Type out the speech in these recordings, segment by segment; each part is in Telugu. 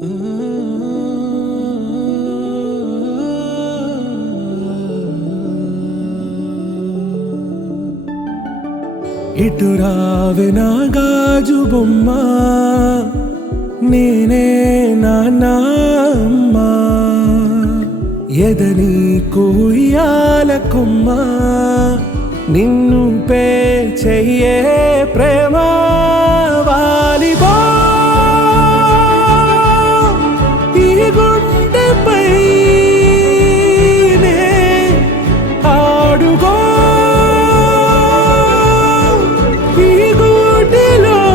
ఇటు రావే నా గాజు బొమ్మ, నేనే నాన్న అమ్మ, ఎదని కొయ్యాల కొమ్మ, నిన్ను పే చెయ్యే ప్రేమ వాలిబో ఈ గుండెపై ఆడుగో ఈ గుడిలోనే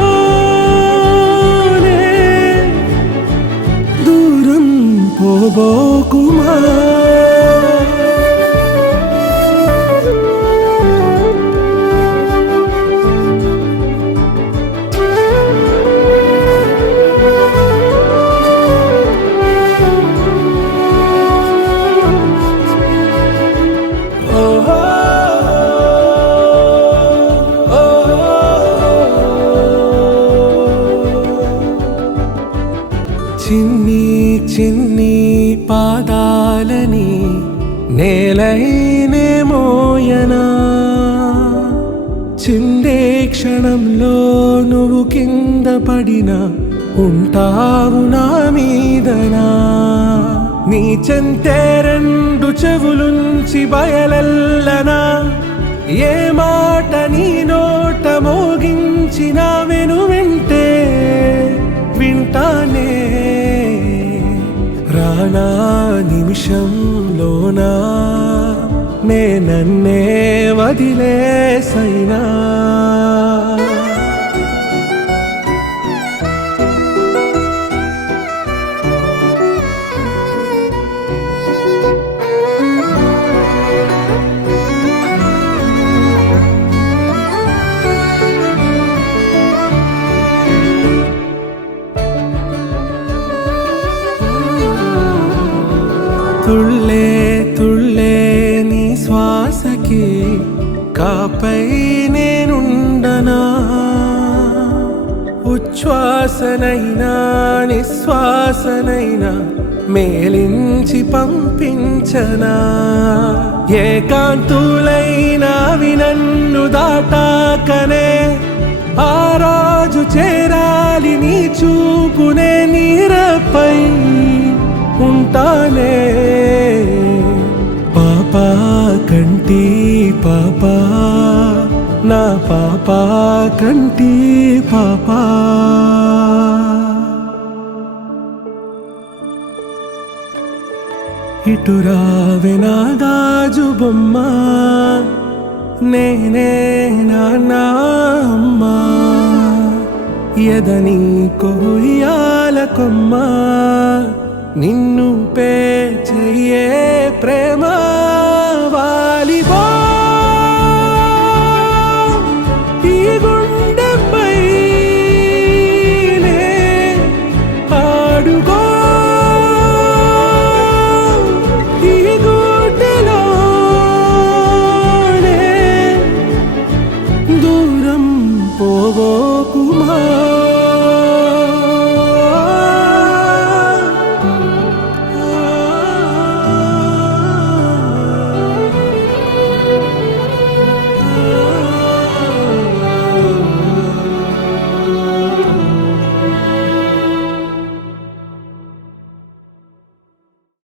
దూరం పోబోకుమా. చిన్ని చిన్ని పాదాలని నేలైనే మోయనా, చిందే క్షణంలో నువ్వు కింద పడినా ఉంటావు నా మీదనా. నీ చెంతే రెండు చెవులుంచి బయలెల్లనా, ఏ మాట నీ నోట మోగించిన వెను వింటే వింటానే. రానా నిమిషంలోనా నే నన్నే వదిలేసైనా, తుళ్ళే తుళ్ళే నీ శ్వాసకి కాపై నేనుండనా, ఉచ్ఛ్వాసనైనా నిశ్వాసనైనా మేలించి పంపించనా. ఏకాంతులైనవి నన్ను దాటాకనే ఆ రోజు చేరాలి నీ చూపునే నీరపై ఉంటానే. పాపా కంటి పాపా నా పాపా కంటి పాపా. ఇటు రావే నా గాజు బొమ్మ, నేనే నాన్న అమ్మ, ఎదని కొయ్యాల కొమ్మ, నిన్ను పే చెయ్యే ప్రేమ